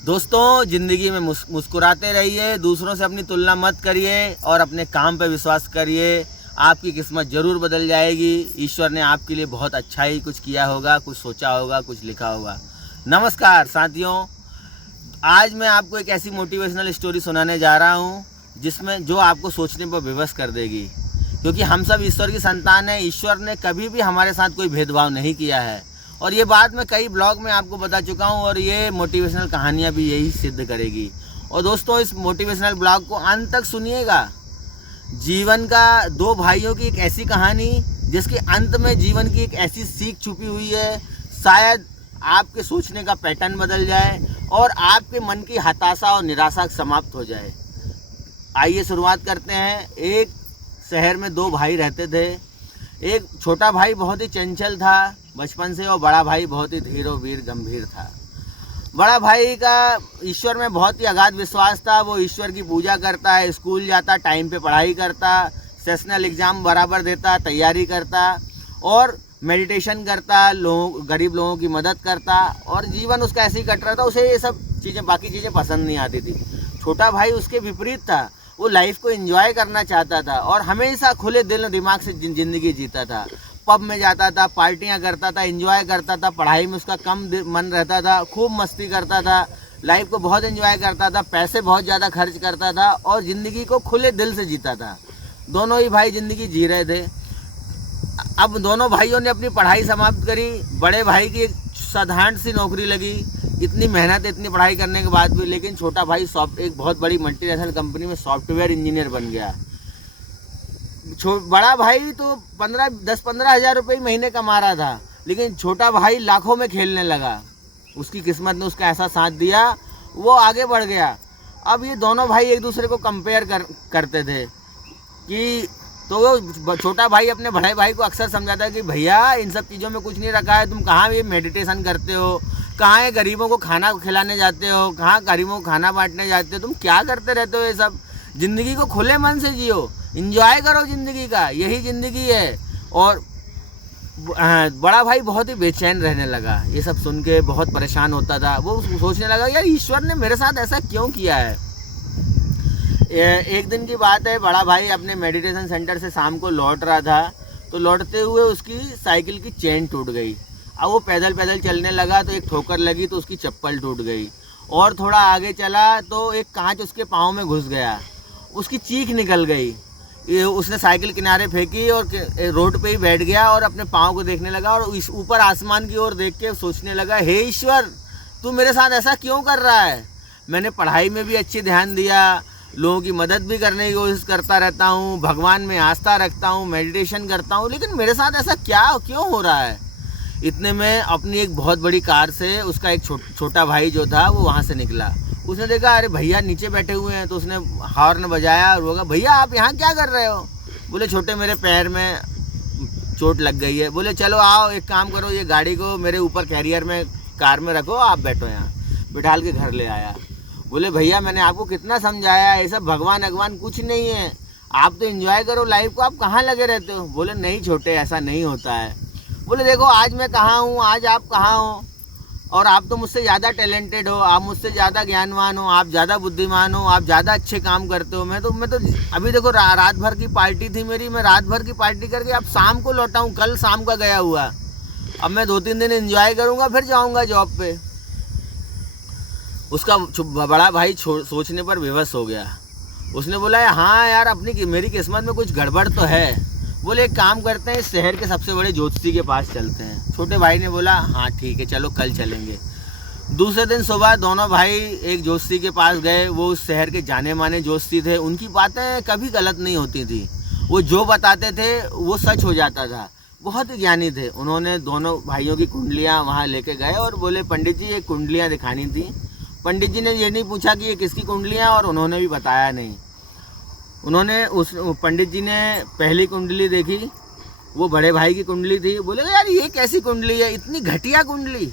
दोस्तों, ज़िंदगी में मुस्कुराते रहिए, दूसरों से अपनी तुलना मत करिए और अपने काम पे विश्वास करिए। आपकी किस्मत ज़रूर बदल जाएगी। ईश्वर ने आपके लिए बहुत अच्छा ही कुछ किया होगा, कुछ सोचा होगा, कुछ लिखा होगा। नमस्कार साथियों, आज मैं आपको एक ऐसी मोटिवेशनल स्टोरी सुनाने जा रहा हूँ जिसमें जो आपको सोचने पर विवश कर देगी, क्योंकि हम सब ईश्वर की संतान हैं। ईश्वर ने कभी भी हमारे साथ कोई भेदभाव नहीं किया है और ये बात मैं कई ब्लॉग में आपको बता चुका हूँ और ये मोटिवेशनल कहानियाँ भी यही सिद्ध करेगी। और दोस्तों, इस मोटिवेशनल ब्लॉग को अंत तक सुनिएगा। जीवन का दो भाइयों की एक ऐसी कहानी जिसके अंत में जीवन की एक ऐसी सीख छुपी हुई है। शायद आपके सोचने का पैटर्न बदल जाए और आपके मन की हताशा और निराशा समाप्त हो जाए। आइए शुरुआत करते हैं। एक शहर में दो भाई रहते थे। एक छोटा भाई बहुत ही चंचल था बचपन से और बड़ा भाई बहुत ही धीर और वीर गंभीर था। बड़ा भाई का ईश्वर में बहुत ही अगाध विश्वास था। वो ईश्वर की पूजा करता है, स्कूल जाता, टाइम पे पढ़ाई करता, सेशनल एग्ज़ाम बराबर देता, तैयारी करता और मेडिटेशन करता, गरीब लोगों की मदद करता और जीवन उसका ऐसे ही कट रहा था। उसे ये सब चीज़ें, बाकी चीज़ें पसंद नहीं आती थी। छोटा भाई उसके विपरीत था। वो लाइफ को एंजॉय करना चाहता था और हमेशा खुले दिल और दिमाग से ज़िंदगी जीता था। पब में जाता था, पार्टियां करता था, एंजॉय करता था। पढ़ाई में उसका कम मन रहता था, खूब मस्ती करता था, लाइफ को बहुत एंजॉय करता था, पैसे बहुत ज़्यादा खर्च करता था और ज़िंदगी को खुले दिल से जीता था। दोनों ही भाई ज़िंदगी जी रहे थे। अब दोनों भाइयों ने अपनी पढ़ाई समाप्त करी। बड़े भाई की एक साधारण सी नौकरी लगी, इतनी मेहनत, इतनी पढ़ाई करने के बाद भी। लेकिन छोटा भाई एक बहुत बड़ी मल्टीनेशनल कंपनी में सॉफ्टवेयर इंजीनियर बन गया। बड़ा भाई तो 10-15 हज़ार रुपये महीने कमा रहा था, लेकिन छोटा भाई लाखों में खेलने लगा। उसकी किस्मत ने उसका ऐसा साथ दिया, वो आगे बढ़ गया। अब ये दोनों भाई एक दूसरे को कंपेयर करते थे कि तो वो छोटा भाई अपने बड़े भाई को अक्सर समझाता है कि भैया इन सब चीज़ों में कुछ नहीं रखा है, तुम कहाँ ये मेडिटेशन करते हो, कहाँ ये गरीबों को खाना खिलाने जाते हो, कहाँ गरीबों को खाना बांटने जाते हो, तुम क्या करते रहते हो ये सब। ज़िंदगी को खुले मन से जियो, एंजॉय करो ज़िंदगी का, यही ज़िंदगी है। और बड़ा भाई बहुत ही बेचैन रहने लगा। ये सब सुन के बहुत परेशान होता था। वो सोचने लगा, यार ईश्वर ने मेरे साथ ऐसा क्यों किया है। एक दिन की बात है, बड़ा भाई अपने मेडिटेशन सेंटर से शाम को लौट रहा था, तो लौटते हुए उसकी साइकिल की चेन टूट गई। अब वो पैदल पैदल चलने लगा तो एक ठोकर लगी तो उसकी चप्पल टूट गई। और थोड़ा आगे चला तो एक कांच उसके पाँव में घुस गया, उसकी चीख निकल गई। उसने साइकिल किनारे फेंकी और रोड पे ही बैठ गया और अपने पाँव को देखने लगा और ऊपर आसमान की ओर देख के सोचने लगा, हे ईश्वर, तू मेरे साथ ऐसा क्यों कर रहा है। मैंने पढ़ाई में भी अच्छे ध्यान दिया, लोगों की मदद भी करने की कोशिश करता रहता हूँ, भगवान में आस्था रखता हूँ, मेडिटेशन करता हूँ, लेकिन मेरे साथ ऐसा क्यों हो रहा है। इतने में अपनी एक बहुत बड़ी कार से उसका एक छोटा भाई जो था वो वहाँ से निकला। उसने देखा, अरे भैया नीचे बैठे हुए हैं, तो उसने हॉर्न बजाया और बोला, भैया आप यहाँ क्या कर रहे हो। बोले, छोटे मेरे पैर में चोट लग गई है। बोले, चलो आओ एक काम करो, ये गाड़ी को मेरे ऊपर कैरियर में कार में रखो, आप बैठो यहाँ। बिठाल के घर ले आया। बोले, भैया मैंने आपको कितना समझाया, ये सब भगवान अगवान कुछ नहीं है, आप तो एंजॉय करो लाइफ को, आप कहाँ लगे रहते हो। बोले, नहीं छोटे, ऐसा नहीं होता है। बोले, देखो आज मैं कहाँ हूँ, आज आप कहाँ हो, और आप तो मुझसे ज़्यादा टैलेंटेड हो, आप मुझसे ज़्यादा ज्ञानवान हो, आप ज़्यादा बुद्धिमान हो, आप ज़्यादा अच्छे काम करते हो। मैं तो अभी देखो रात भर की पार्टी थी मेरी, मैं रात भर की पार्टी करके अब शाम को लौटा हूँ, कल शाम का गया हुआ। अब मैं 2-3 दिन एंजॉय करूँगा, फिर जाऊँगा जॉब पे। उसका बड़ा भाई सोचने पर विवश हो गया। उसने बोला, हाँ यार, मेरी किस्मत में कुछ गड़बड़ तो है। बोले, एक काम करते हैं, इस शहर के सबसे बड़े ज्योतिषी के पास चलते हैं। छोटे भाई ने बोला, हाँ ठीक है, चलो कल चलेंगे। दूसरे दिन सुबह दोनों भाई एक ज्योतिषी के पास गए। वो उस शहर के जाने माने ज्योतिषी थे। उनकी बातें कभी गलत नहीं होती थी, वो जो बताते थे वो सच हो जाता था। बहुत ही ज्ञानी थे। उन्होंने दोनों भाइयों की कुंडलियाँ वहाँ लेके गए और बोले, पंडित जी ये कुंडलियाँ दिखानी थी। पंडित जी ने ये नहीं पूछा कि ये किसकी कुंडलियाँ, और उन्होंने भी बताया नहीं। उन्होंने पंडित जी ने पहली कुंडली देखी, वो बड़े भाई की कुंडली थी। बोले, यार ये कैसी कुंडली है, इतनी घटिया कुंडली,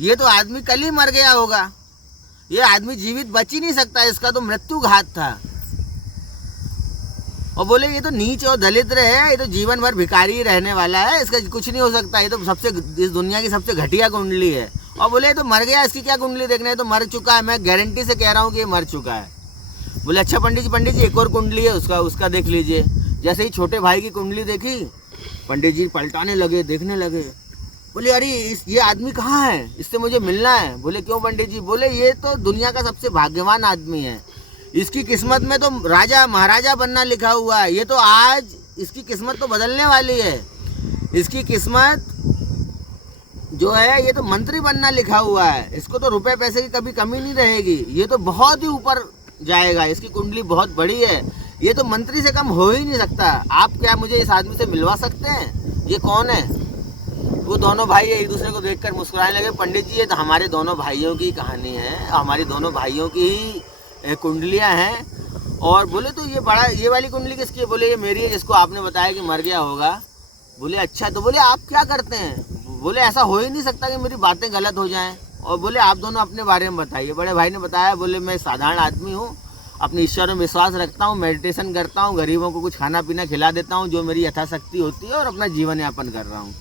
ये तो आदमी कल ही मर गया होगा, ये आदमी जीवित बच ही नहीं सकता, इसका तो मृत्यु घात था। और बोले, ये तो नीच और दलिद्र है, ये तो जीवन भर भिखारी रहने वाला है, इसका कुछ नहीं हो सकता, ये तो इस दुनिया की सबसे घटिया कुंडली है। और बोले तो मर गया, इसकी क्या कुंडली देखना है, तो मर चुका है, मैं गारंटी से कह रहा हूँ कि ये मर चुका है। बोले अच्छा पंडित जी एक और कुंडली है उसका देख लीजिए। जैसे ही छोटे भाई की कुंडली देखी, पंडित जी पलटाने लगे, देखने लगे। बोले अरे ये आदमी कहाँ है, इससे मुझे मिलना है। बोले क्यों पंडित जी? बोले ये तो दुनिया का सबसे भाग्यवान आदमी है, इसकी किस्मत में तो राजा महाराजा बनना लिखा हुआ है, ये तो आज इसकी किस्मत तो बदलने वाली है, इसकी किस्मत जो है ये तो मंत्री बनना लिखा हुआ है, इसको तो रुपए पैसे की कभी कमी नहीं रहेगी, ये तो बहुत ही ऊपर जाएगा, इसकी कुंडली बहुत बड़ी है, ये तो मंत्री से कम हो ही नहीं सकता। आप क्या मुझे इस आदमी से मिलवा सकते हैं? ये कौन है? वो दोनों भाई एक दूसरे को देखकर मुस्कुराने लगे। पंडित जी ये तो हमारे दोनों भाइयों की कहानी है, हमारी दोनों भाइयों की ही कुंडलियाँ हैं। और बोले तो ये वाली कुंडली किसकी है? बोले ये मेरी है, जिसको आपने बताया कि मर गया होगा। बोले अच्छा, तो बोले आप क्या करते हैं? बोले ऐसा हो ही नहीं सकता कि मेरी बातें गलत हो जाएं। और बोले आप दोनों अपने बारे में बताइए। बड़े भाई ने बताया, बोले मैं साधारण आदमी हूँ, अपने ईश्वर में विश्वास रखता हूँ, मेडिटेशन करता हूँ, गरीबों को कुछ खाना पीना खिला देता हूँ जो मेरी यथाशक्ति होती है, और अपना जीवन यापन कर रहा हूँ।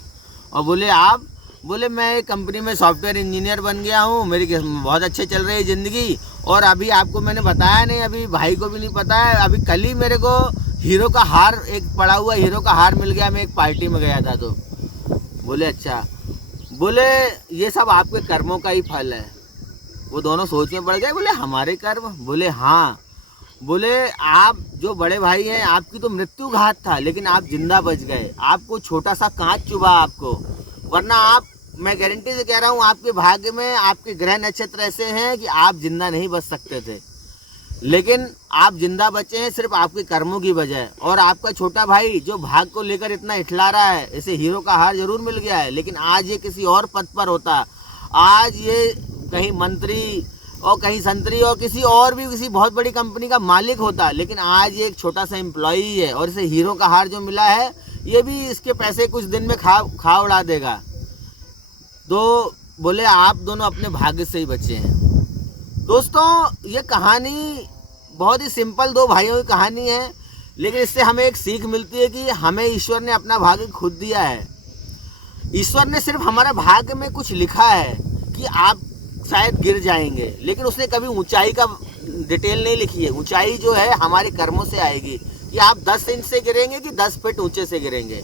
और बोले आप? बोले मैं एक कंपनी में सॉफ्टवेयर इंजीनियर बन गया हूँ, मेरी बहुत अच्छे चल रही है ज़िंदगी। और अभी आपको मैंने बताया नहीं, अभी भाई को भी नहीं पता है, अभी कल ही मेरे को हीरो का हार, एक पड़ा हुआ हीरो का हार मिल गया, मैं एक पार्टी में गया था तो। बोले अच्छा। बोले ये सब आपके कर्मों का ही फल है। वो दोनों सोच में पड़ गए। बोले हमारे कर्म? बोले हाँ। बोले आप जो बड़े भाई हैं, आपकी तो मृत्यु घात था, लेकिन आप जिंदा बच गए, आपको छोटा सा कांच चुभा आपको, वरना आप, मैं गारंटी से कह रहा हूँ, आपके भाग्य में आपके ग्रह नक्षत्र ऐसे हैं कि आप जिंदा नहीं बच सकते थे, लेकिन आप जिंदा बचे हैं सिर्फ आपके कर्मों की वजह। और आपका छोटा भाई जो भाग को लेकर इतना इठला रहा है, इसे हीरो का हार जरूर मिल गया है, लेकिन आज ये किसी और पद पर होता, आज ये कहीं मंत्री और कहीं संतरी और किसी और भी किसी बहुत बड़ी कंपनी का मालिक होता, लेकिन आज ये एक छोटा सा एम्प्लॉई है, और इसे हीरो का हार जो मिला है, ये भी इसके पैसे कुछ दिन में खा उड़ा देगा। तो बोले आप दोनों अपने भाग्य से ही बचे हैं। दोस्तों ये कहानी बहुत ही सिंपल दो भाइयों की कहानी है, लेकिन इससे हमें एक सीख मिलती है कि हमें ईश्वर ने अपना भाग्य खुद दिया है। ईश्वर ने सिर्फ हमारे भाग्य में कुछ लिखा है कि आप शायद गिर जाएंगे, लेकिन उसने कभी ऊंचाई का डिटेल नहीं लिखी है। ऊंचाई जो है हमारे कर्मों से आएगी, कि आप 10 इंच से गिरेंगे कि 10 फीट ऊंचे से गिरेंगे,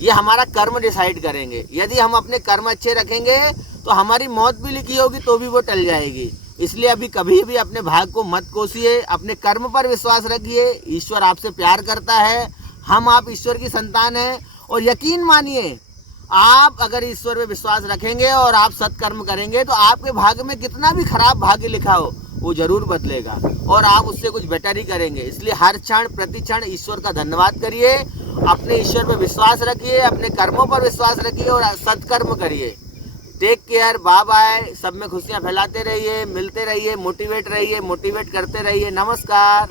ये हमारा कर्म डिसाइड करेंगे। यदि हम अपने कर्म अच्छे रखेंगे तो हमारी मौत भी लिखी होगी तो भी वो टल जाएगी। इसलिए अभी कभी भी अपने भाग्य को मत कोसिए, अपने कर्म पर विश्वास रखिए। ईश्वर आपसे प्यार करता है, हम आप ईश्वर की संतान हैं, और यकीन मानिए आप अगर ईश्वर पे विश्वास रखेंगे और आप सत्कर्म करेंगे तो आपके भाग्य में कितना भी खराब भाग्य लिखा हो वो जरूर बदलेगा, और आप उससे कुछ बेटर ही करेंगे। इसलिए हर क्षण प्रति क्षण ईश्वर का धन्यवाद करिए, अपने ईश्वर पर विश्वास रखिए, अपने कर्मों पर विश्वास रखिए और सत्कर्म करिए। Take care, bye bye. सब में खुशियाँ फैलाते रहिए, मिलते रहिए, मोटिवेट करते रहिए। नमस्कार।